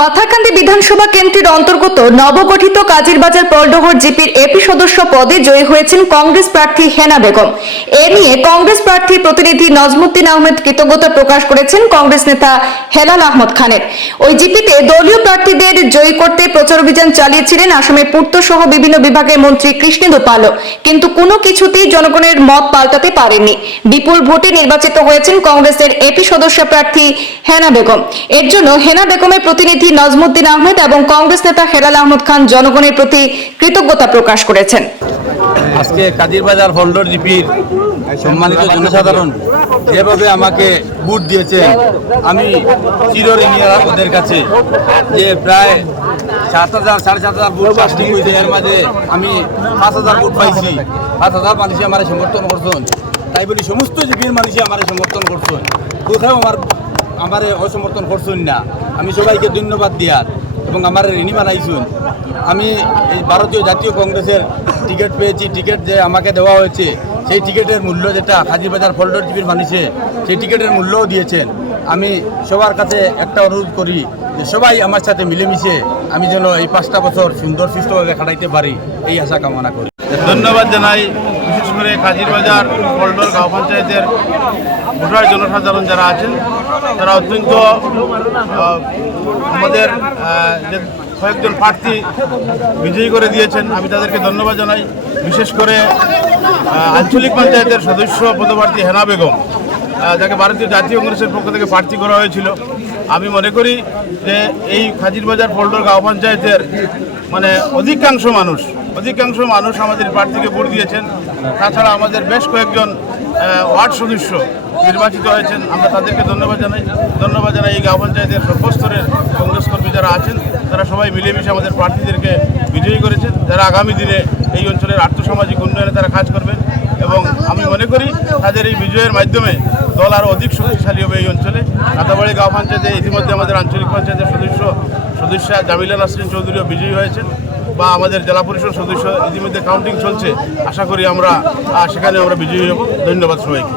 পাথারকান্দি বিধানসভা কেন্দ্রের অন্তর্গত নবগঠিত কাজিরবাজার পল্ডহর জিপির এপি সদস্য পদে জয়ী হয়েছেন কংগ্রেস প্রার্থী হেনা বেগম। এ নিয়ে কংগ্রেস প্রার্থী প্রতিনিধি নজমুদ্দিন আহমেদ কৃতজ্ঞতা প্রকাশ করেছেন কংগ্রেস নেতা হেলাল আহমদ খানের। ওই জিপিতে দলীয় প্রার্থীদের জয়ী করতে প্রচার অভিযান চালিয়েছিলেন আসামের পূর্ত সহ বিভিন্ন বিভাগের মন্ত্রী কৃষ্ণেন্দু পালও কিন্তু কোনো কিছুতেই জনগণের মত পাল্টাতে পারেননি। বিপুল ভোটে নির্বাচিত হয়েছেন কংগ্রেসের এপি সদস্য প্রার্থী হেনা বেগম। এর জন্য হেনা বেগমের প্রতিনিধি নজমুদ্দিন আহমেদ এবং কংগ্রেস নেতা হেলাল আহমদ খান জনগণের প্রতি কৃতজ্ঞতা প্রকাশ করেছেন। আজকে কাদিরবাজার হলডর জিপির সম্মানিত জনসাধারণ যেভাবে আমাকে বুট দিয়েছে আমি চিরঋণী ওদের কাছে যে প্রায় সাত হাজার, সাড়ে সাত হাজার বুট কাস্টিং হয়েছে, এর মাঝে আমি পাঁচ হাজার বুট পাইছি। পাঁচ হাজার মানুষে আমার সমর্থন করছেন। তাই বলি সমস্ত জিপির মানুষে আমার সমর্থন করছেন। কোথাও আমার আমার অসমর্থন করছেন না। আমি সবাইকে ধন্যবাদ দিয়ার এবং আমার ঋণী বানাইছুন। আমি এই ভারতীয় জাতীয় কংগ্রেসের টিকিট পেয়েছি। টিকিট যে আমাকে দেওয়া হয়েছে, সেই টিকিটের মূল্য যেটা হাজিবাজার ফল্ডর টিভির মানুষে সেই টিকিটের মূল্যও দিয়েছেন। আমি সবার কাছে একটা অনুরোধ করি যে সবাই আমার সাথে মিলেমিশে আমি যেন এই পাঁচটা বছর সুন্দর, সুস্থভাবে কাটাইতে পারি, এই আশা কামনা করি। ধন্যবাদ জানাই। বিশেষ করে কাজিরবাজার পল্টর গাঁও পঞ্চায়েতের ভোটার জনসাধারণ যারা আছেন, তারা অত্যন্ত আমাদের যে কয়েকজন প্রার্থী বিজয়ী করে দিয়েছেন, আমি তাদেরকে ধন্যবাদ জানাই। বিশেষ করে আঞ্চলিক পঞ্চায়েতের সদস্য পদপ্রার্থী হেনা বেগম যাকে ভারতীয় জাতীয় কংগ্রেসের পক্ষ থেকে প্রার্থী করা হয়েছিল। আমি মনে করি যে এই খাজিরবাজার পল্টর গাঁও পঞ্চায়েতের মানে অধিকাংশ মানুষ অধিকাংশ মানুষ আমাদের প্রার্থীকে ভোট দিয়েছেন। তাছাড়া আমাদের বেশ কয়েকজন ওয়ার্ড সদস্য নির্বাচিত হয়েছেন। আমরা তাদেরকে ধন্যবাদ জানাই। ধন্যবাদ জানাই এই গাঁও পঞ্চায়েতের সর্বস্তরের কংগ্রেস কর্মী যারা আছেন, তারা সবাই মিলেমিশে আমাদের প্রার্থীদেরকে বিজয়ী করেছেন। যারা আগামী দিনে এই অঞ্চলের আর্থসামাজিক উন্নয়নে তারা কাজ করবেন এবং আমি মনে করি তাদের এই বিজয়ের মাধ্যমে দল আরও অধিক শক্তিশালী হবে এই অঞ্চলে। কাতাবাড়ি গাঁও পঞ্চায়েতে ইতিমধ্যে আমাদের আঞ্চলিক পঞ্চায়েতের সদস্য, সদস্যা জামিলা নাসরিন চৌধুরীও বিজয়ী হয়েছেন বা আমাদের জেলা পরিষদ সদস্য ইতিমধ্যে কাউন্টিং চলছে। আশা করি আমরা সেখানে আমরা বিজয়ী হব। ধন্যবাদ সবাইকে।